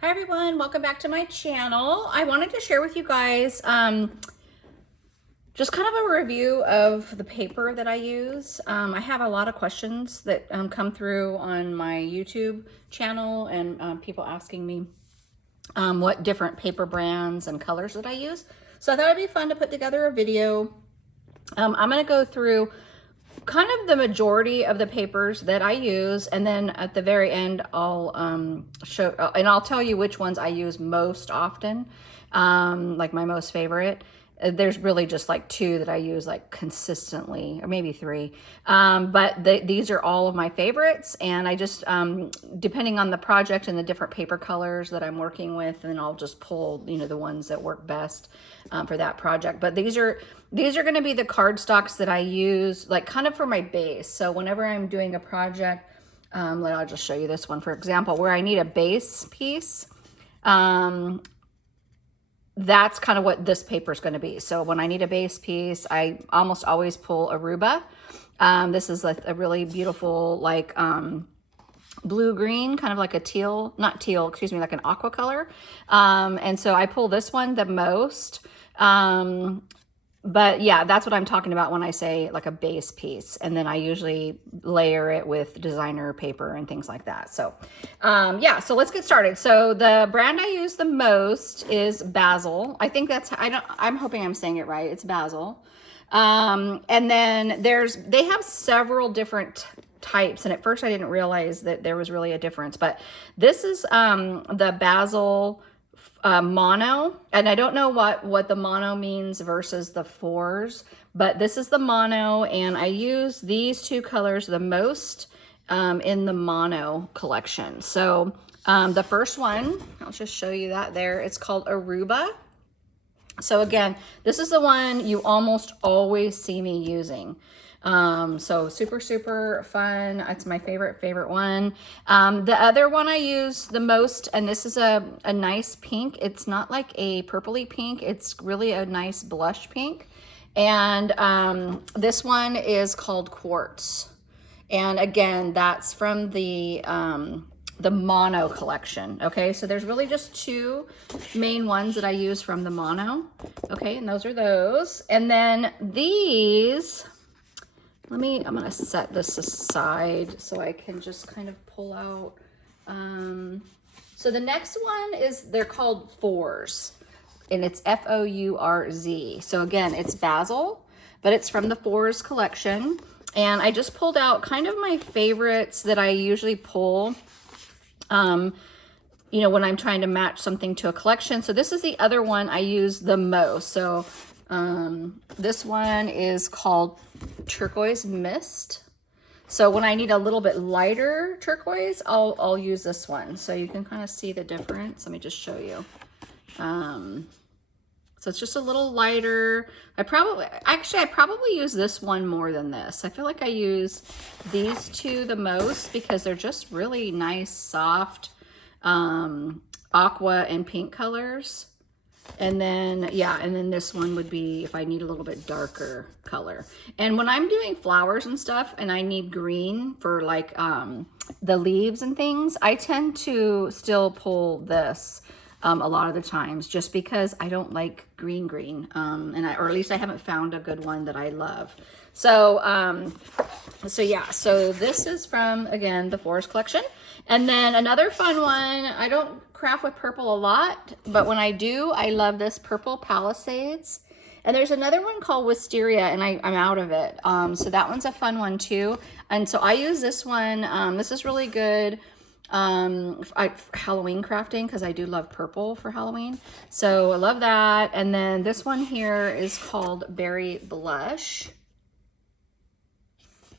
Hi everyone, welcome back to my channel. I wanted to share with you guys just kind of a review of the paper that I use. I have a lot of questions that come through on my YouTube channel and people asking me what different paper brands and colors that I use. So I thought it'd be fun to put together a video. I'm gonna go through kind of the majority of the papers that I use, and then at the very end I'll show and I'll tell you which ones I use most often, like my most favorite. There's really just like two that I use like consistently, or maybe three, but these are all of my favorites, and I just depending on the project and the different paper colors that I'm working with, and I'll just pull the ones that work best for that project. But these are going to be the cardstocks that I use like kind of for my base. So whenever I'm doing a project, I'll just show you this one for example, where I need a base piece. That's kind of what this paper is going to be. So when I need a base piece, I almost always pull Aruba. This is a really beautiful, like blue-green, kind of like a teal, not teal, excuse me, like an aqua color. And so I pull this one the most. But yeah, that's what I'm talking about when I say like a base piece. And then I usually layer it with designer paper and things like that. So yeah, so let's get started. So the brand I use the most is Basil. I think that's, I'm hoping I'm saying it right. It's Basil. And then they have several different types. And at first I didn't realize that there was really a difference, but this is the Basil mono, and I don't know what the mono means versus the fours, but this is the mono, and I use these two colors the most in the mono collection. So the first one, I'll just show you that there, it's called Aruba. So again, this is the one you almost always see me using. So super fun. It's my favorite one. The other one I use the most, and this is a nice pink. It's not like a purpley pink. It's really a nice blush pink. And this one is called Quartz. And again, that's from the mono collection. Okay, so there's really just two main ones that I use from the mono. Okay, and those are those. And then these, I'm gonna set this aside so I can just kind of pull out. So the next one is, they're called Fours, and it's F-O-U-R-Z. So again, it's Basil, but it's from the Fours collection. And I just pulled out kind of my favorites that I usually pull, when I'm trying to match something to a collection. So this is the other one I use the most. So this one is called Turquoise Mist. So when I need a little bit lighter turquoise, I'll use this one. So you can kind of see the difference. Let me just show you. So it's just a little lighter. I probably use this one more than this. I feel like I use these two the most because they're just really nice, soft, aqua and pink colors. And then, yeah, and then this one would be if I need a little bit darker color. And when I'm doing flowers and stuff and I need green for like the leaves and things, I tend to still pull this a lot of the times, just because I don't like green, or at least I haven't found a good one that I love. So, so yeah, so this is from, again, the Forest collection. And then another fun one, I don't craft with purple a lot, but when I do, I love this Purple Palisades. And there's another one called Wisteria, and I'm out of it. So that one's a fun one too. And so I use this one. This is really good Halloween crafting, because I do love purple for Halloween. So I love that. And then this one here is called Berry Blush.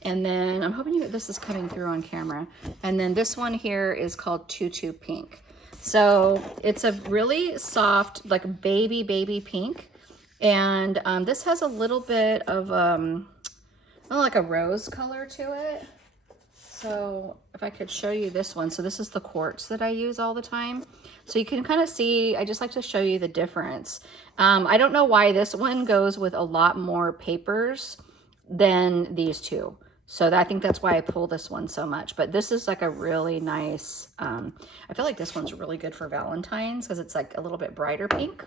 And then I'm hoping this is coming through on camera. And then this one here is called Tutu Pink. So it's a really soft, like baby pink. And this has a little bit of like a rose color to it. So if I could show you this one. So this is the quartz that I use all the time. So you can kind of see, I just like to show you the difference. I don't know why this one goes with a lot more papers than these two. So I think that's why I pull this one so much. But this is like a really nice, I feel like this one's really good for Valentine's because it's like a little bit brighter pink.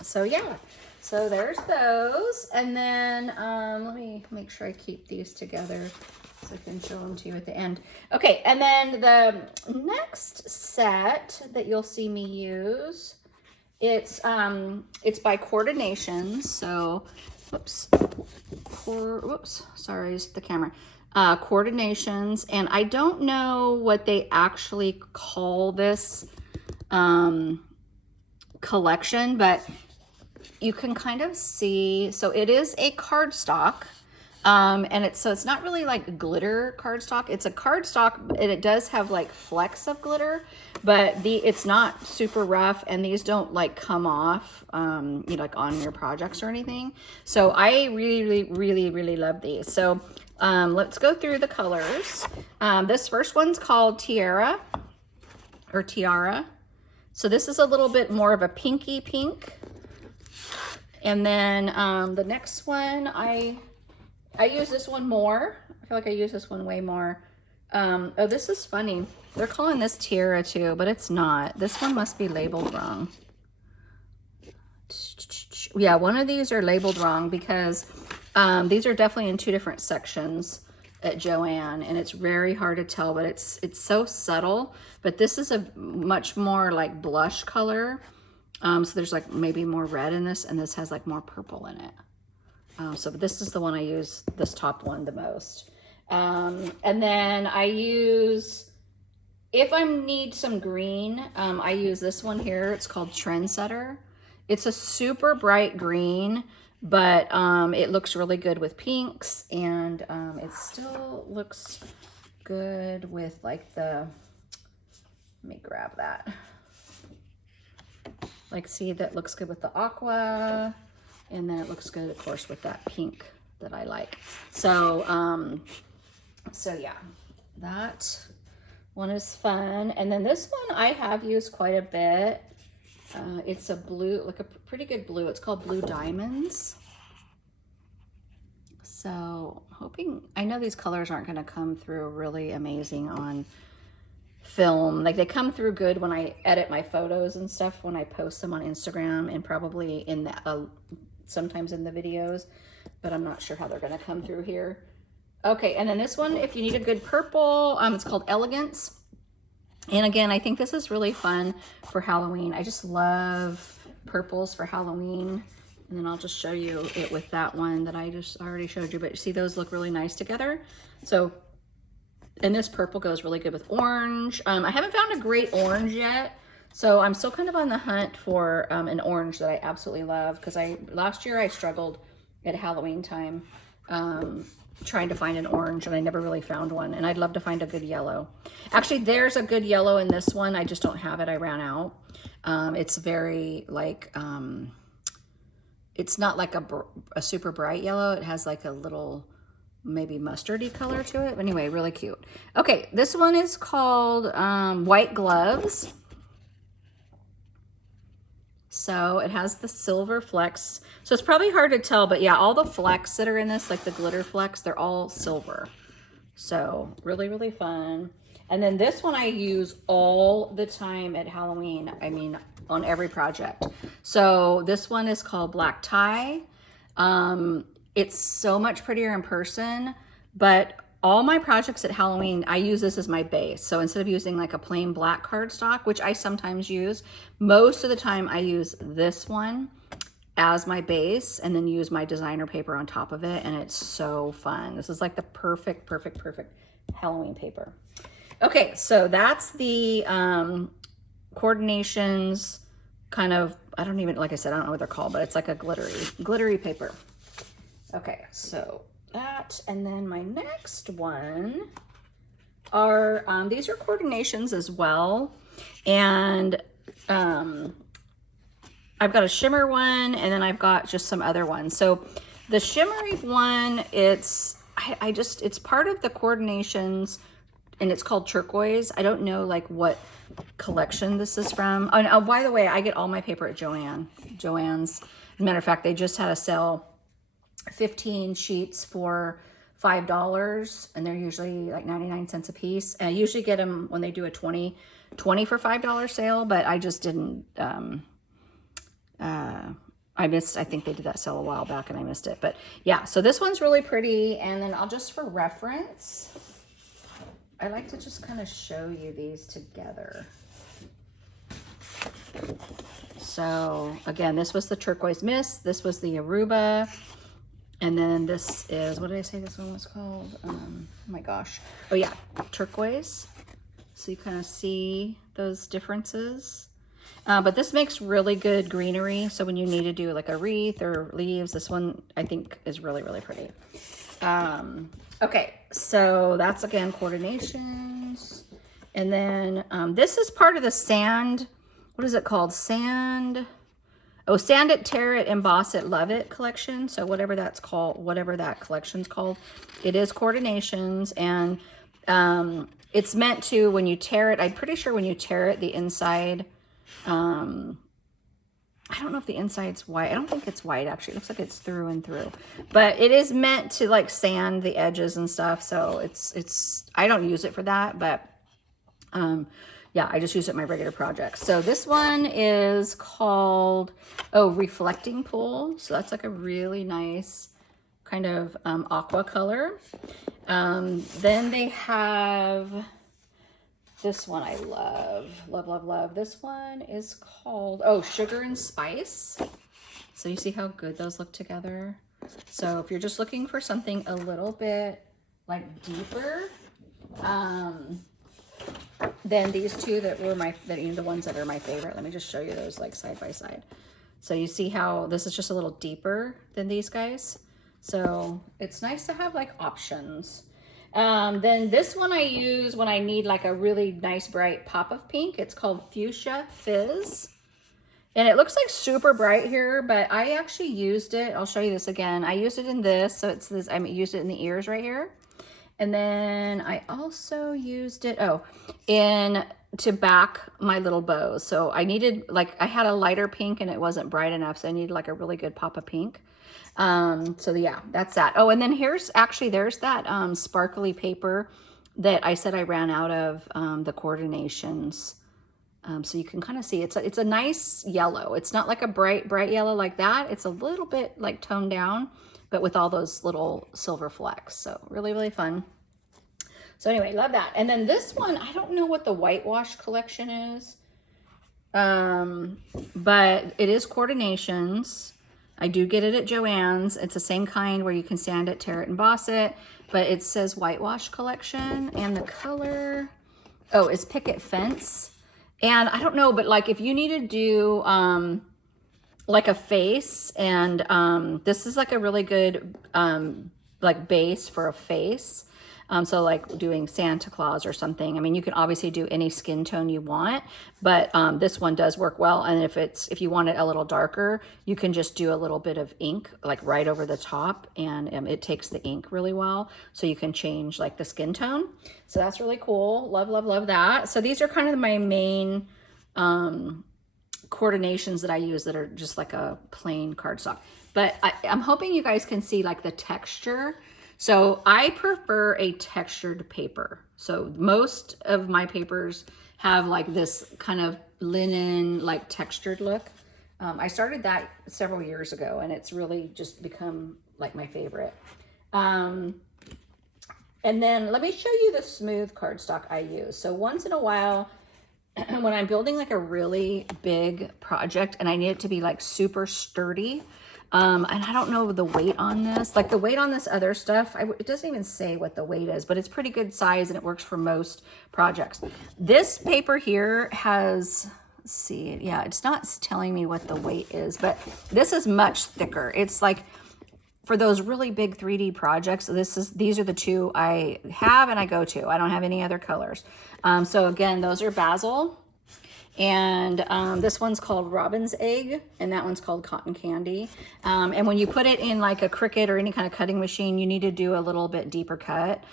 So yeah, so there's those. And then let me make sure I keep these together so I can show them to you at the end. Okay, and then the next set that you'll see me use, it's by Coordinations. So, whoops, sorry, it's the camera. Coordinations, and I don't know what they actually call this collection, but you can kind of see, so it is a cardstock. And it's not really like glitter cardstock. It's a cardstock, and it does have like flecks of glitter, but it's not super rough, and these don't like come off, like on your projects or anything. So I really love these. So let's go through the colors. This first one's called Tiara. So this is a little bit more of a pinky pink. And then the next one, I use this one more. I feel like I use this one way more. Oh, this is funny. They're calling this Tiara too, but it's not. This one must be labeled wrong. Yeah, one of these are labeled wrong because these are definitely in 2 different sections at Joann, and it's very hard to tell, but it's so subtle. But this is a much more like blush color. So there's like maybe more red in this, and this has like more purple in it. So this is the one I use, this top one, the most. And then I use, if I need some green, I use this one here. It's called Trendsetter. It's a super bright green, but it looks really good with pinks, and it still looks good with like the, let me grab that. Like, see, that looks good with the aqua, and then it looks good, of course, with that pink that I like. So, so yeah, that one is fun. And then this one I have used quite a bit. It's a blue, like a pretty good blue. It's called Blue Diamonds. So hoping, I know these colors aren't going to come through really amazing on film. Like, they come through good when I edit my photos and stuff, when I post them on Instagram, and probably in the sometimes in the videos, but I'm not sure how they're going to come through here. Okay, and then this one, if you need a good purple, it's called Elegance. And again, I think this is really fun for Halloween. I just love purples for Halloween. And then I'll just show you it with that one that I just already showed you, but you see those look really nice together. So, and this purple goes really good with orange. I haven't found a great orange yet, so I'm still kind of on the hunt for an orange that I absolutely love, because last year I struggled at Halloween time trying to find an orange, and I never really found one, and I'd love to find a good yellow. Actually, there's a good yellow in this one. I just don't have it. I ran out. It's very like, it's not like a super bright yellow. It has like a little maybe mustardy color to it. But anyway, really cute. Okay, this one is called White Gloves. So it has the silver flecks. So it's probably hard to tell, but yeah, all the flecks that are in this, like the glitter flecks, they're all silver. So really fun. And then this one I use all the time at Halloween. I mean, on every project. So this one is called Black Tie. It's so much prettier in person, but all my projects at Halloween, I use this as my base. So instead of using like a plain black cardstock, which I sometimes use, most of the time I use this one as my base and then use my designer paper on top of it. And it's so fun. This is like the perfect Halloween paper. Okay, so that's the Coordinations kind of, I don't even, like I said, I don't know what they're called, but it's like a glittery paper. Okay, so that, and then my next one are, these are Coordinations as well. And I've got a shimmer one, and then I've got just some other ones. So the shimmery one, it's part of the Coordinations, and it's called Turquoise. I don't know like what collection this is from. Oh, by the way, I get all my paper at Joann's. As a matter of fact, they just had a sale, 15 sheets for $5, and they're usually like 99 cents a piece. And I usually get them when they do a 20 for $5 sale, but I just didn't, I think they did that sale a while back and I missed it. But yeah, so this one's really pretty. And then I'll just, for reference, I like to just kind of show you these together. So again, this was the Turquoise Mist. This was the Aruba. And then this is, what did I say this one was called? Oh my gosh. Oh yeah, Turquoise. So you kind of see those differences. But this makes really good greenery. So when you need to do like a wreath or leaves, this one I think is really, really pretty. Okay, so that's again coordinations. And then this is part of the sand, what is it called? Sand it, tear it, emboss it, love it collection. So whatever that's called, whatever that collection's called, it is coordinations. And it's meant to, when you tear it, I'm pretty sure when you tear it, the inside, I don't know if the inside's white. I don't think it's white, actually. It looks like it's through and through. But it is meant to like sand the edges and stuff. So it's I don't use it for that, but yeah, I just use it in my regular projects. So this one is called, Reflecting Pool. So that's like a really nice kind of aqua color. Then they have this one I love. Love, love, love. This one is called, Sugar and Spice. So you see how good those look together? So if you're just looking for something a little bit like deeper, then these two that were the ones that are my favorite. Let me just show you those like side by side. So you see how this is just a little deeper than these guys. So it's nice to have like options. Then this one I use when I need like a really nice bright pop of pink. It's called Fuchsia Fizz. And it looks like super bright here, but I actually used it. I'll show you this again. I used it in this. So it's this, I used it in the ears right here. And then I also used it, to back my little bows. So I needed, like, I had a lighter pink and it wasn't bright enough. So I needed like a really good pop of pink. So yeah, that's that. Oh, and then there's that sparkly paper that I said I ran out of, the coordinations. So you can kind of see it's a nice yellow. It's not like a bright yellow like that. It's a little bit like toned down, but with all those little silver flecks. So really, really fun. So anyway, love that. And then this one, I don't know what the whitewash collection is, but it is coordinations. I do get it at Joann's. It's the same kind where you can sand it, tear it, emboss it, but it says whitewash collection, and the color, is Picket Fence. And I don't know, but like if you need to do like a face, and this is like a really good like base for a face. So like doing Santa Claus or something. I mean, you can obviously do any skin tone you want, but this one does work well. And if you want it a little darker, you can just do a little bit of ink like right over the top, and it takes the ink really well. So you can change like the skin tone. So that's really cool. Love, love, love that. So these are kind of my main coordinations that I use that are just like a plain cardstock. But I'm hoping you guys can see like the texture. So I prefer a textured paper. So most of my papers have like this kind of linen, like textured look. I started that several years ago, and it's really just become like my favorite. And then let me show you the smooth cardstock I use. So once in a while, when I'm building like a really big project and I need it to be like super sturdy, and I don't know the weight on this, like the weight on this other stuff, it doesn't even say what the weight is, but it's pretty good size and it works for most projects. This paper here has, let's see, yeah, it's not telling me what the weight is, but this is much thicker. It's like for those really big 3D projects, these are the two I have and I go to. I don't have any other colors. So again, those are Basil. And this one's called Robin's Egg, and that one's called Cotton Candy. And when you put it in like a Cricut or any kind of cutting machine, you need to do a little bit deeper cut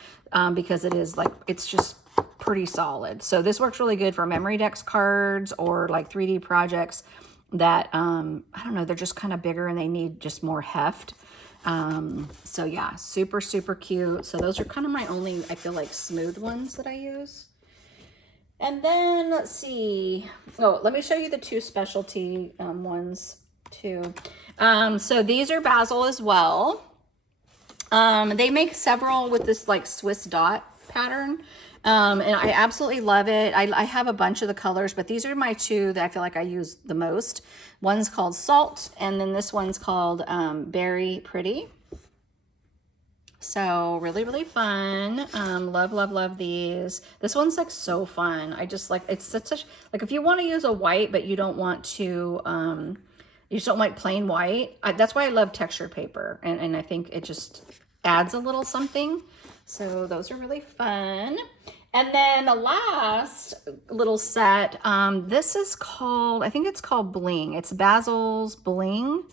because it's just pretty solid. So this works really good for memory decks cards or like 3D projects that, I don't know, they're just kind of bigger and they need just more heft. So yeah, super, super cute. So those are kind of my only, I feel like, smooth ones that I use. And then let's see. Oh, let me show you the two specialty ones too. So these are Basil as well. They make several with this like Swiss dot pattern. And I absolutely love it. I have a bunch of the colors, but these are my two that I feel like I use the most. One's called Salt, and then this one's called Berry Pretty. So really, really fun. Love, love, love these. This one's like so fun. I just like, it's such a, like if you want to use a white, but you don't want to, you just don't like plain white. That's why I love textured paper. And I think it just adds a little something. So those are really fun. And then the last little set, this is called, I think it's called Bling. It's Bazill's Bling.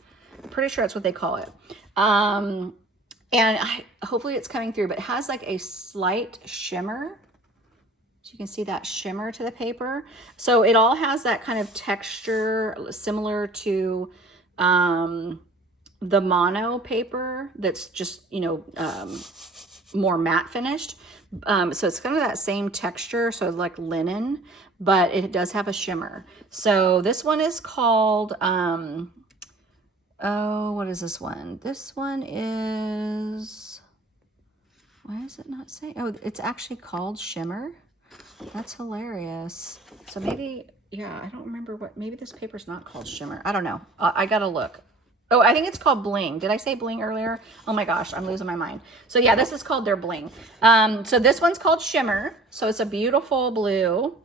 I'm pretty sure that's what they call it. And hopefully it's coming through, but it has like a slight shimmer. So you can see that shimmer to the paper. So it all has that kind of texture similar to the mono paper that's just, you know, more matte finished. So it's kind of that same texture, so like linen, but it does have a shimmer. So this one is called, oh, what is this one? This one is, why is it not saying? Oh, it's actually called Shimmer. That's hilarious. So maybe, yeah, I don't remember what, maybe this paper's not called Shimmer. I don't know. I gotta look. Oh, I think it's called Bling. Did I say Bling earlier? Oh my gosh, I'm losing my mind. So yeah, this is called their Bling. So this one's called Shimmer. So it's a beautiful blue.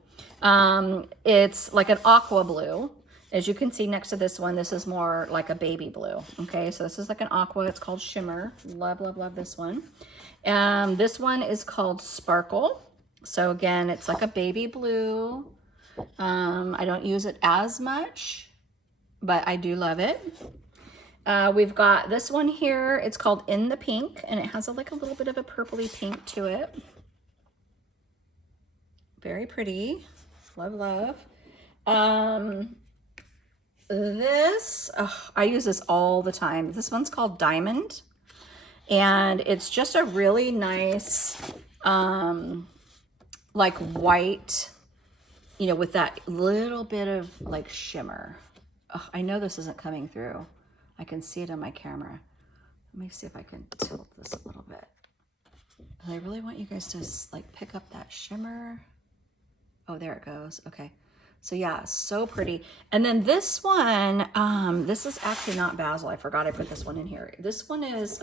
It's like an aqua blue. As you can see next to this one, this is more like a baby blue. Okay, so this is like an aqua. It's called Shimmer. Love, love, love this one. This one is called Sparkle. So again, it's like a baby blue. I don't use it as much, but I do love it. We've got this one here. It's called In the Pink, and it has like a little bit of a purpley pink to it. Very pretty. Love, love. This, I use this all the time. This one's called Diamond, and it's just a really nice, like white, you know, with that little bit of like shimmer. I know this isn't coming through. I can see it on my camera. Let me see if I can tilt this a little bit. I really want you guys to like pick up that shimmer. Oh, there it goes. Okay. So yeah, so pretty. And then this one, this is actually not Basil. I forgot I put this one in here. This one is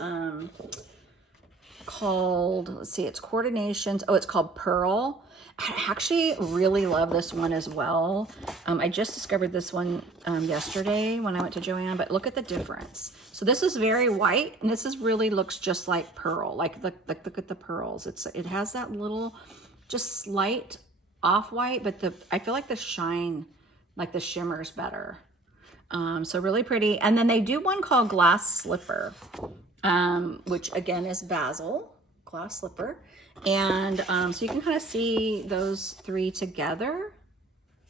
called, let's see, it's Coordinations. Oh, it's called Pearl. I actually really love this one as well. I just discovered this one yesterday when I went to Joann, but look at the difference. So this is very white, and this is really looks just like pearl. Like look at the pearls. It has that little, just slight off-white, but I feel like the shine, like the shimmer's better. So really pretty. And then they do one called Glass Slipper, which again is Basil, Glass Slipper. And so you can kind of see those three together,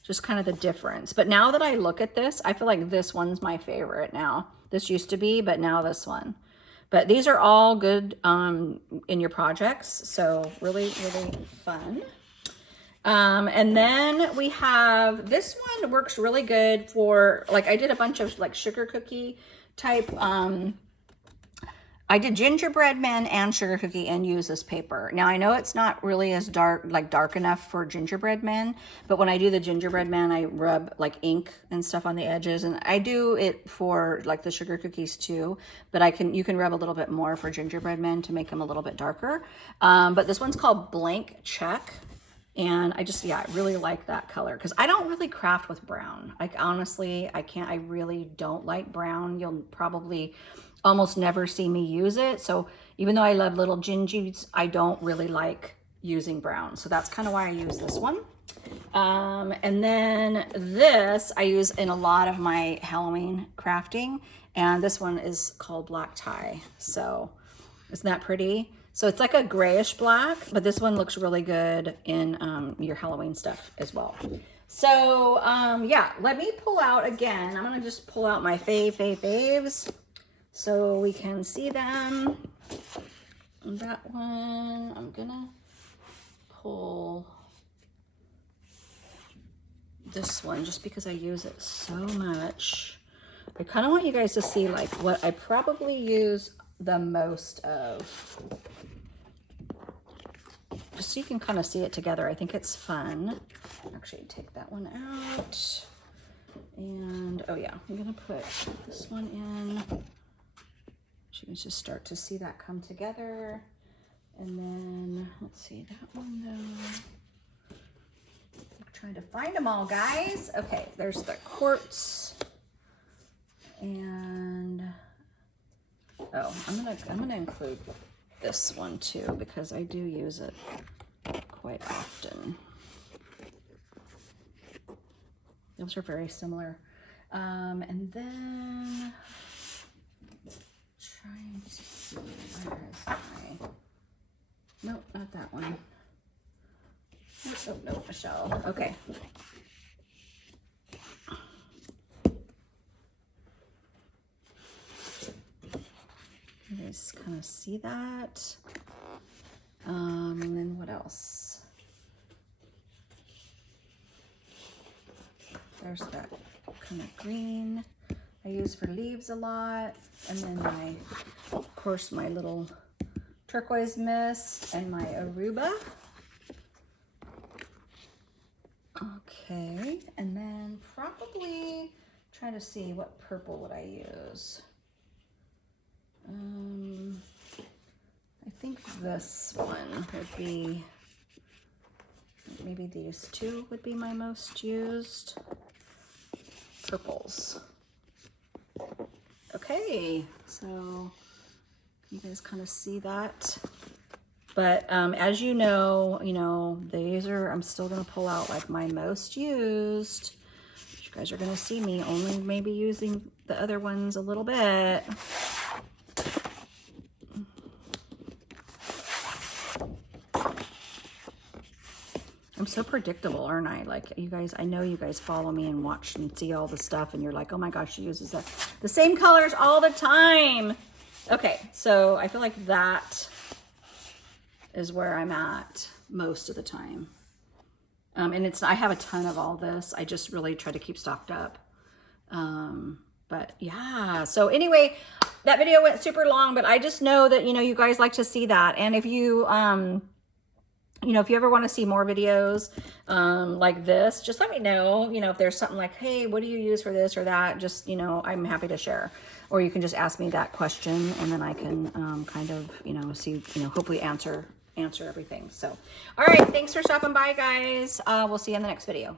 just kind of the difference. But now that I look at this, I feel like this one's my favorite now. This used to be, but now this one. But these are all good in your projects. So really, really fun. And then we have, this one works really good for, like I did a bunch of like sugar cookie type, I did gingerbread men and sugar cookie and use this paper. Now I know it's not really as dark, like dark enough for gingerbread men, but when I do the gingerbread man, I rub like ink and stuff on the edges, and I do it for like the sugar cookies too, but you can rub a little bit more for gingerbread men to make them a little bit darker. But this one's called Blank Check. And I just, yeah, I really like that color because I don't really craft with brown. Like honestly, I really don't like brown. You'll probably almost never see me use it. So even though I love little gingies, I don't really like using brown. So that's kind of why I use this one. And then this I use in a lot of my Halloween crafting. And this one is called Black Tie. So isn't that pretty? So it's like a grayish black, but this one looks really good in your Halloween stuff as well. So yeah, let me pull out again. I'm gonna just pull out my faves. so we can see them. And that one, I'm gonna pull this one just because I use it so much. I kind of want you guys to see like what I probably use the most of. Just so you can kind of see it together. I think it's fun. Actually, take that one out. And, oh yeah, I'm gonna put this one in. So you can just start to see that come together. And then, let's see, that one though. I'm trying to find them all, guys. Okay, there's the quartz. And, oh, I'm gonna include this one too, because I do use it quite often. Those are very similar. And then trying to see, where is my, nope, not that one. Oh, no, Michelle. Okay. You guys kind of see that. And then what else? There's that kind of green I use for leaves a lot. And then my, of course, my little turquoise mist and my Aruba. Okay, and then probably trying to see what purple would I use. I think this one would be, maybe these two would be my most used purples. Okay, so you guys kind of see that. But as you know, these are, I'm still gonna pull out like my most used. You guys are gonna see me only maybe using the other ones a little bit. I'm so predictable, aren't I? Like, you guys, I know you guys follow me and watch and see all the stuff, and you're like, oh my gosh, she uses the same colors all the time. Okay, so I feel like that is where I'm at most of the time. And I have a ton of all this. I just really try to keep stocked up. But yeah, so anyway, that video went super long, but I just know that, you guys like to see that. And if you, if you ever want to see more videos like this, just let me know, if there's something like, hey, what do you use for this or that? Just, I'm happy to share. Or you can just ask me that question, and then I can kind of, see, hopefully answer everything. So, all right, thanks for stopping by, guys. We'll see you in the next video.